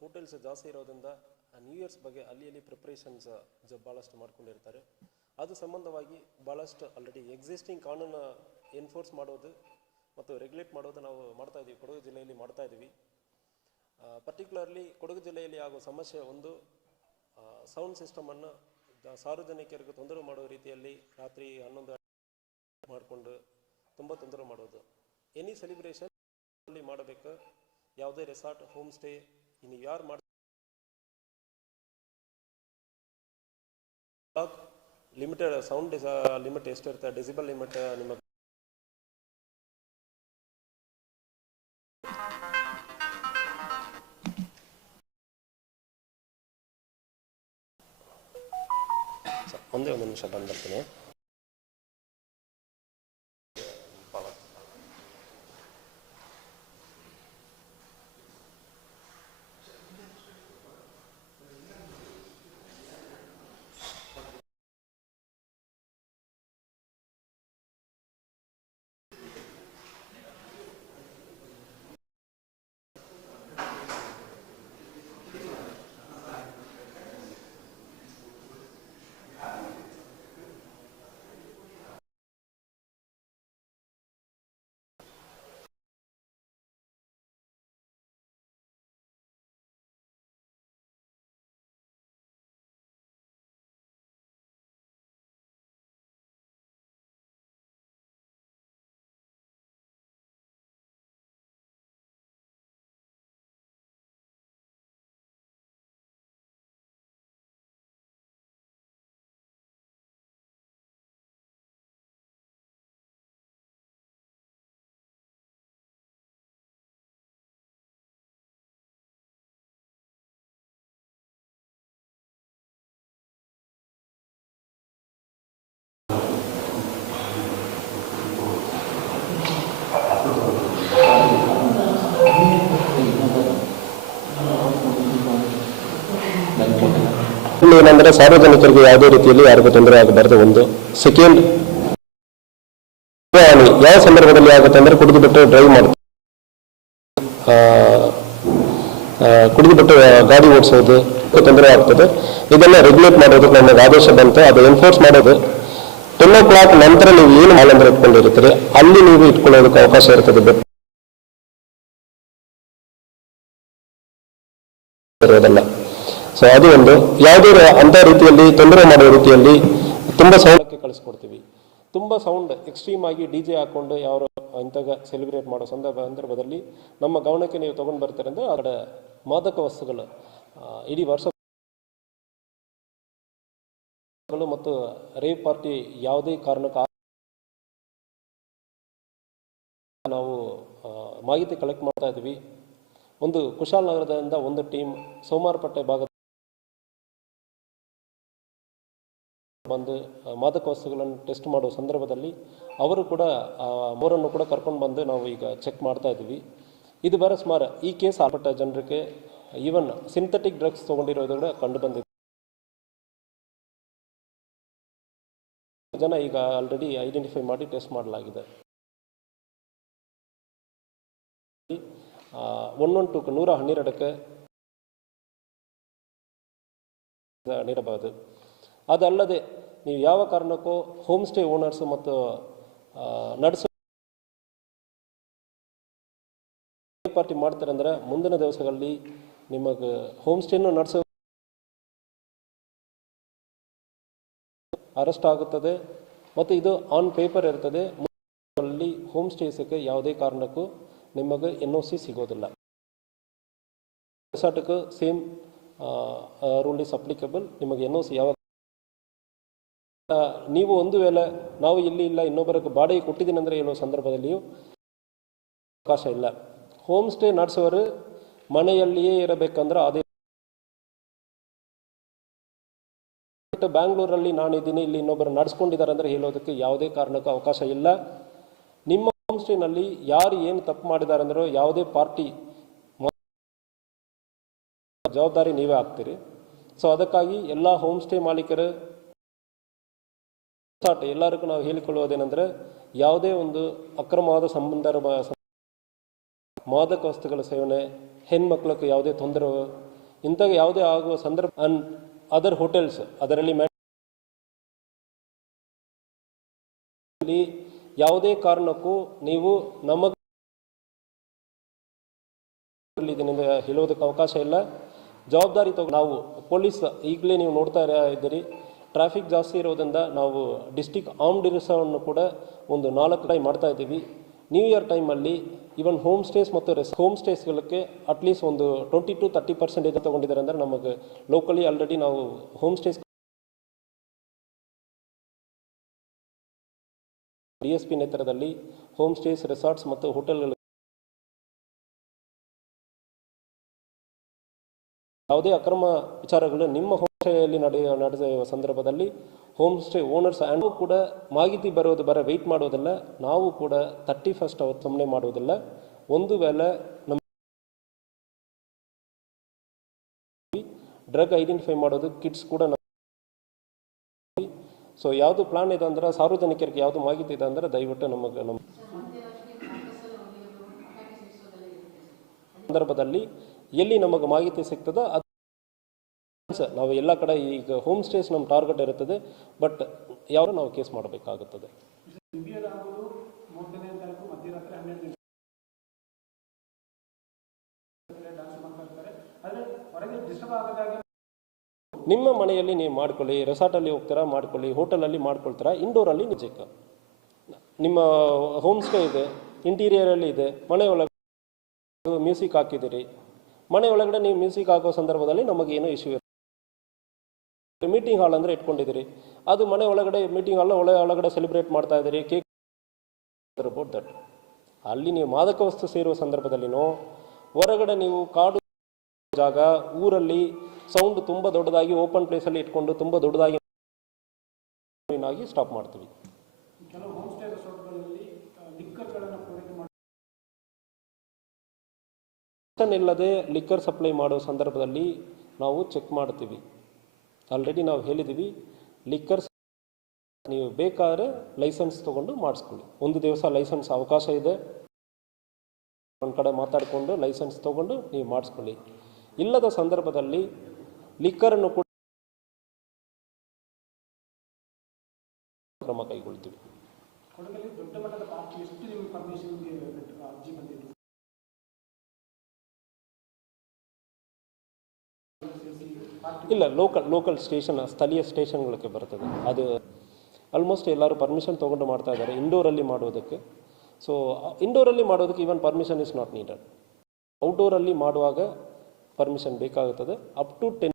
Hotels ಜಾಸ್ತಿ ಇರೋದ್ರಿಂದ new years ಬಗ್ಗೆ ಅಲ್ಲಿ ಅಲ್ಲಿ ಪ್ರಿಪ್ರೇಷನ್ಸ್ ಭಾಳಷ್ಟು ಮಾಡ್ಕೊಂಡಿರ್ತಾರೆ. ಅದು ಸಂಬಂಧವಾಗಿ ಭಾಳಷ್ಟು ಆಲ್ರೆಡಿ ಎಕ್ಸಿಸ್ಟಿಂಗ್ ಕಾನೂನು ಎನ್ಫೋರ್ಸ್ ಮಾಡೋದು ಮತ್ತು ರೆಗ್ಯುಲೇಟ್ ಮಾಡೋದು ನಾವು ಮಾಡ್ತಾ ಇದ್ದೀವಿ ಕೊಡಗು ಜಿಲ್ಲೆಯಲ್ಲಿ ಮಾಡ್ತಾ ಇದ್ದೀವಿ ಪರ್ಟಿಕ್ಯುಲರ್ಲಿ ಕೊಡಗು ಜಿಲ್ಲೆಯಲ್ಲಿ ಆಗೋ ಸಮಸ್ಯೆ ಒಂದು ಸೌಂಡ್ ಸಿಸ್ಟಮನ್ನು ಸಾರ್ವಜನಿಕರಿಗೆ ತೊಂದರೆ ಮಾಡೋ ರೀತಿಯಲ್ಲಿ ರಾತ್ರಿ ಹನ್ನೊಂದು ಮಾಡಿಕೊಂಡು ತುಂಬ ತೊಂದರೆ ಮಾಡೋದು. ಎನಿ ಸೆಲಿಬ್ರೇಷನ್ ಮಾಡಬೇಕು. ಯಾವುದೇ ರೆಸಾರ್ಟ್ ಹೋಮ್ ಸ್ಟೇ ನೀವು ಯಾರು ಮಾಡ ಲಿಮಿಟೆಡ್ ಸೌಂಡ್ ಲಿಮಿಟ್ ಎಷ್ಟಿರುತ್ತೆ ಡೆಸಿಬಲ್ ಲಿಮಿಟ್ ನಿಮಗೆ ಸ- ಒಂದೇ ಒಂದು ನಿಮಿಷ ಬಂದು ಬರ್ತೀನಿ. ಏನಂದ್ರೆ ಸಾರ್ವಜನಿಕರಿಗೆ ಯಾವುದೇ ರೀತಿಯಲ್ಲಿ ಯಾರಿಗೂ ತೊಂದರೆ ಆಗಬಾರದು ಒಂದು ಸೆಕೆಂಡ್ ಯಾವ ಸಂದರ್ಭದಲ್ಲಿ ಆಗುತ್ತೆ ಅಂದ್ರೆ ಕುಡಿದು ಬಿಟ್ಟು ಡ್ರೈವ್ ಆ, ಕುಡಿದು ಬಿಟ್ಟು ಗಾಡಿ ಓಡಿಸೋದು ತೊಂದರೆ ಆಗ್ತದೆ. ಇದೆಲ್ಲ ರೆಗ್ಯುಲೇಟ್ ಮಾಡೋದಕ್ಕೆ ನಮಗೆ ಆದೇಶ ಬಂತು. ಅದು ಎನ್ಫೋರ್ಸ್ ಮಾಡೋದು. ಟೆನ್ ಓ ಕ್ಲಾಕ್ ನಂತರ ನೀವು ಏನು ಇಟ್ಕೊಂಡಿರ್ತೀರಿ? ಅಲ್ಲಿ ನೀವು ಇಟ್ಕೊಳ್ಳೋದಕ್ಕೆ ಅವಕಾಶ ಇರ್ತದೆ. ಬೆಟ್ಟ ಸೊ ಅದು ಒಂದು. ಯಾವುದೇ ಅಂತ ರೀತಿಯಲ್ಲಿ, ತೊಂದರೆ ಮಾಡೋ ರೀತಿಯಲ್ಲಿ ತುಂಬ ಸೌಂಡಕ್ಕೆ ಕಳಿಸ್ಕೊಡ್ತೀವಿ. ತುಂಬ ಸೌಂಡ್ ಎಕ್ಸ್ಟ್ರೀಮ್ ಆಗಿ ಡಿ ಜೆ ಹಾಕೊಂಡು ಯಾರು ಇಂಥಾಗ ಸೆಲೆಬ್ರೇಟ್ ಮಾಡೋ ಸಂದರ್ಭ, ಸಂದರ್ಭದಲ್ಲಿ ನಮ್ಮ ಗಮನಕ್ಕೆ ನೀವು ತೊಗೊಂಡು ಬರ್ತೀರ ಅಂದರೆ ಮಾದಕ ವಸ್ತುಗಳು ಇಡೀ ವರ್ಷ ಮತ್ತು ರೇವ್ ಪಾರ್ಟಿ ಯಾವುದೇ ಕಾರಣಕ್ಕೆ ನಾವು ಮಾಹಿತಿ ಕಲೆಕ್ಟ್ ಮಾಡ್ತಾ ಇದ್ವಿ ಒಂದು ಕುಶಾಲನಗರದಿಂದ ಒಂದು ಟೀಮ್ ಸೋಮಾರಪಟ್ಟೆ ಭಾಗದ ಆ, ಮಾದಕ ವಸ್ತುಗಳನ್ನು ಟೆಸ್ಟ್ ಮಾಡುವ ಸಂದರ್ಭದಲ್ಲಿ ಅವರು ಕೂಡ ಮೂರನ್ನು ಕೂಡ ಕರ್ಕೊಂಡು ಬಂದು ನಾವು ಈಗ ಚೆಕ್ ಮಾಡ್ತಾ ಇದ್ದೀವಿ. ಇದು ಬೇರೆ ಸುಮಾರು ಈ ಕೇಸ್ ಆಪಟ್ಟ ಜನರಿಗೆ ಈವನ್ ಸಿಂಥೆಟಿಕ್ ಡ್ರಗ್ಸ್ ತೊಗೊಂಡಿರೋದು ಕೂಡ ಕಂಡು ಬಂದಿದೆ. ಜನ ಈಗ ಆಲ್ರೆಡಿ ಐಡೆಂಟಿಫೈ ಮಾಡಿ ಟೆಸ್ಟ್ ಮಾಡಲಾಗಿದೆ. ಟು ನೂರ ಹನ್ನೆರಡಕ್ಕೆ ನೀಡಬಹುದು. ಅದಲ್ಲದೆ ನೀವು ಯಾವ ಕಾರಣಕ್ಕೂ ಹೋಮ್ ಸ್ಟೇ ಓನರ್ಸು ಮತ್ತು ನಡೆಸೋ ಪಾರ್ಟಿ ಮಾಡ್ತಾರೆ ಅಂದರೆ ಮುಂದಿನ ದಿವಸಗಳಲ್ಲಿ ನಿಮಗೆ ಹೋಮ್ ಸ್ಟೇನು ನಡೆಸೋ ಅರೆಸ್ಟ್ ಆಗುತ್ತದೆ ಮತ್ತು ಇದು ಆನ್ ಪೇಪರ್ ಇರ್ತದೆ. ಹೋಮ್ ಸ್ಟೇಸಕ್ಕೆ ಯಾವುದೇ ಕಾರಣಕ್ಕೂ ನಿಮಗೆ ಎನ್ ಒ ಸಿ ಸಿಗೋದಿಲ್ಲ. ರೆಸಾರ್ಟ್ಗೂ ಸೇಮ್ ರೂಲ್ ಇಸ್ ಅಪ್ಲಿಕೇಬಲ್ ನಿಮಗೆ ಎನ್ ಒ ಸಿ ಯಾವ ನೀವು ಒಂದು ವೇಳೆ ನಾವು ಇಲ್ಲಿ ಇಲ್ಲ, ಇನ್ನೊಬ್ಬರಿಗೆ ಬಾಡಿಗೆ ಕೊಟ್ಟಿದ್ದೀನಿ ಅಂದರೆ ಹೇಳೋ ಸಂದರ್ಭದಲ್ಲಿಯೂ ಅವಕಾಶ ಇಲ್ಲ. ಹೋಮ್ ಸ್ಟೇ ನಡೆಸೋರು ಮನೆಯಲ್ಲಿಯೇ ಇರಬೇಕಂದ್ರೆ ಅದೇ ಬ್ಯಾಂಗ್ಳೂರಲ್ಲಿ ನಾನಿದ್ದೀನಿ ಇಲ್ಲಿ ಇನ್ನೊಬ್ಬರು ನಡೆಸ್ಕೊಂಡಿದ್ದಾರೆ ಅಂದರೆ ಹೇಳೋದಕ್ಕೆ ಯಾವುದೇ ಕಾರಣಕ್ಕೂ ಅವಕಾಶ ಇಲ್ಲ. ನಿಮ್ಮ ಹೋಮ್ ಸ್ಟೇನಲ್ಲಿ ಯಾರು ಏನು ತಪ್ಪು ಮಾಡಿದ್ದಾರೆ ಅಂದರೂ ಯಾವುದೇ ಪಾರ್ಟಿ ಜವಾಬ್ದಾರಿ ನೀವೇ ಆಗ್ತೀರಿ. ಸೊ ಅದಕ್ಕಾಗಿ ಎಲ್ಲ ಹೋಮ್ ಸ್ಟೇ ಮಾಲೀಕರು ಸ್ಟಾರ್ಟ್ ಎಲ್ಲರಿಗೂ ನಾವು ಹೇಳಿಕೊಳ್ಳುವುದೇನೆಂದರೆ ಯಾವುದೇ ಒಂದು ಅಕ್ರಮವಾದ ಸಂಬಂಧ, ಮಾದಕ ವಸ್ತುಗಳ ಸೇವನೆ ಹೆಣ್ಮಕ್ಳಕ್ಕೆ ಯಾವುದೇ ತೊಂದರೆ ಇಂಥ ಯಾವುದೇ ಆಗುವ ಸಂದರ್ಭ ಅಂಡ್ ಅದರ್ ಹೋಟೆಲ್ಸ್ ಅದರಲ್ಲಿ ಯಾವುದೇ ಕಾರಣಕ್ಕೂ ನೀವು ನಮ್ಮ ಹೇಳೋದಕ್ಕೆ ಅವಕಾಶ ಇಲ್ಲ. ಜವಾಬ್ದಾರಿ ತಗೋ ನಾವು, ಪೊಲೀಸ್ ಈಗಲೇ ನೀವು ನೋಡ್ತಾ ಇದ್ದೀರಿ. ಟ್ರಾಫಿಕ್ ಜಾಸ್ತಿ ಇರೋದ್ರಿಂದ ನಾವು ಡಿಸ್ಟಿಕ್ ಆರ್ಮ್ಡ್ ರಿಸರ್ವನ್ನು ಕೂಡ ಒಂದು ನಾಲ್ಕು ಟೈಮ್ ಮಾಡ್ತಾ ಇದ್ದೀವಿ. ನ್ಯೂ ಇಯರ್ ಟೈಮಲ್ಲಿ ಈವನ್ ಹೋಮ್ ಸ್ಟೇಸ್ ಮತ್ತು ರೆಸ್ ಹೋಮ್ ಸ್ಟೇಸ್ಗಳಿಗೆ ಅಟ್ಲೀಸ್ಟ್ ಒಂದು ಟ್ವೆಂಟಿ ಟು ತರ್ಟಿ ಪರ್ಸೆಂಟೇಜ್ ತೊಗೊಂಡಿದ್ದಾರೆ ಅಂದರೆ ನಮಗೆ ಲೋಕಲಿ ಆಲ್ರೆಡಿ ನಾವು home stays D S P ನೇತೃತ್ವದಲ್ಲಿ ಹೋಮ್ ಸ್ಟೇಸ್ ರೆಸಾರ್ಟ್ಸ್ ಮತ್ತು ಹೋಟೆಲ್ಗಳು ಯಾವುದೇ ಅಕ್ರಮ ವಿಚಾರಗಳು ನಿಮ್ಮ ಸ್ಟೇಯಲ್ಲಿ ನಡೆಯುವ ನಡೆದ ಸಂದರ್ಭದಲ್ಲಿ ಹೋಮ್ ಸ್ಟೇ ಓನರ್ಸ್ ಆ್ಯಂಡ್ ಕೂಡ ಮಾಹಿತಿ ಬರೋದು ಬರ ವೆಯ್ಟ್ ಮಾಡೋದಿಲ್ಲ ನಾವು ಕೂಡ ತರ್ಟಿ ಫಸ್ಟ್ ಅವತ್ತು ಸುಮ್ಮನೆ ಮಾಡೋದಿಲ್ಲ ಒಂದು ವೇಳೆ ನಮ್ಮ ಡ್ರಗ್ ಐಡೆಂಟಿಫೈ ಮಾಡೋದು ಕಿಡ್ಸ್ ಕೂಡ ನಮ್ಮ ಸೊ ಯಾವುದು ಪ್ಲಾನ್ ಇದೆ ಅಂದ್ರೆ, ಸಾರ್ವಜನಿಕರಿಗೆ ಯಾವುದು ಮಾಹಿತಿ ಇದೆ ಅಂದ್ರೆ, ದಯವಿಟ್ಟು ನಮಗೆ ನಮ್ಮ ಸಂದರ್ಭದಲ್ಲಿ ಎಲ್ಲಿ ನಮಗೆ ಮಾಹಿತಿ ಸಿಗ್ತದೋ ಅದು ಸರ್ ನಾವು ಎಲ್ಲ ಕಡೆ ಈಗ ಹೋಮ್ ಸ್ಟೇಸ್ ನಮ್ಮ ಟಾರ್ಗೆಟ್ ಇರುತ್ತದೆ ಬಟ್ ಯಾವ ನಾವು ಕೇಸ್ ಮಾಡಬೇಕಾಗುತ್ತದೆ. ನಿಮ್ಮ ಮನೆಯಲ್ಲಿ ನೀವು ಮಾಡ್ಕೊಳ್ಳಿ ರೆಸಾರ್ಟಲ್ಲಿ ಹೋಗ್ತೀರಾ, ಮಾಡ್ಕೊಳ್ಳಿ ಹೋಟೆಲಲ್ಲಿ ಮಾಡ್ಕೊಳ್ತೀರಾ ಇಂಡೋರಲ್ಲಿ ನಿಜಕ್ಕೆ ನಿಮ್ಮ ಹೋಮ್ ಸ್ಟೇ ಇದೆ ಇಂಟೀರಿಯರಲ್ಲಿ ಇದೆ, ಮನೆ ಒಳಗೆ ಮ್ಯೂಸಿಕ್ ಹಾಕಿದ್ದೀರಿ. ಮನೆ ಒಳಗಡೆ ನೀವು ಮ್ಯೂಸಿಕ್ ಹಾಕೋ ಸಂದರ್ಭದಲ್ಲಿ ನಮಗೇನು ಇಶ್ಯೂ ಮೀಟಿಂಗ್ ಹಾಲ್ ಅಂದರೆ ಇಟ್ಕೊಂಡಿದ್ದೀರಿ. ಅದು ಮನೆ ಒಳಗಡೆ ಮೀಟಿಂಗ್ ಹಾಲ್ನ ಒಳ ಒಳಗಡೆ ಸೆಲೆಬ್ರೇಟ್ ಮಾಡ್ತಾ ಇದ್ದೀರಿ. ಕೇಕ್ ಅಬೌಟ್ ದಟ್ ಅಲ್ಲಿ ನೀವು ಮಾದಕ ವಸ್ತು ಸೇರುವ ಸಂದರ್ಭದಲ್ಲಿನೋ ಹೊರಗಡೆ ನೀವು ಕಾಡು ಜಾಗ ಊರಲ್ಲಿ ಸೌಂಡ್ ತುಂಬ ದೊಡ್ಡದಾಗಿ ಓಪನ್ ಪ್ಲೇಸಲ್ಲಿ ಇಟ್ಕೊಂಡು ತುಂಬ ದೊಡ್ಡದಾಗಿ ಸ್ಟಾಪ್ ಮಾಡ್ತೀವಿ. ಇಲ್ಲದೆ ಲಿಕ್ಕರ್ ಸಪ್ಲೈ ಮಾಡೋ ಸಂದರ್ಭದಲ್ಲಿ ನಾವು ಚೆಕ್ ಮಾಡ್ತೀವಿ. ಆಲ್ರೆಡಿ ನಾವು ಹೇಳಿದ್ದೀವಿ ಲಿಕ್ಕರ್ಸ್ ನೀವು ಬೇಕಾದರೆ ಲೈಸೆನ್ಸ್ ತೊಗೊಂಡು ಮಾಡಿಸ್ಕೊಳ್ಳಿ. ಒಂದು ದಿವಸ ಲೈಸೆನ್ಸ್ ಅವಕಾಶ ಇದೆ. ಒಂದು ಕಡೆ ಮಾತಾಡಿಕೊಂಡು ಲೈಸೆನ್ಸ್ ತೊಗೊಂಡು ನೀವು ಮಾಡಿಸ್ಕೊಳ್ಳಿ. ಇಲ್ಲದ ಸಂದರ್ಭದಲ್ಲಿ ಲಿಕ್ಕರನ್ನು ಕೂಡ ಕ್ರಮ ಕೈಗೊಳ್ತೀವಿ. ಇಲ್ಲ ಲೋಕಲ್ ಲೋಕಲ್ ಸ್ಟೇಷನ್ ಸ್ಥಳೀಯ ಸ್ಟೇಷನ್ಗಳಿಗೆ ಬರ್ತದೆ. ಅದು ಆಲ್ಮೋಸ್ಟ್ ಎಲ್ಲರೂ ಪರ್ಮಿಷನ್ ತೊಗೊಂಡು ಮಾಡ್ತಾ ಇದ್ದಾರೆ ಇಂಡೋರಲ್ಲಿ ಮಾಡೋದಕ್ಕೆ ಸೊ ಇಂಡೋರಲ್ಲಿ ಮಾಡೋದಕ್ಕೆ even permission is not needed ಔಟ್ಡೋರಲ್ಲಿ ಮಾಡುವಾಗ ಪರ್ಮಿಷನ್ ಬೇಕಾಗುತ್ತದೆ. Up to ten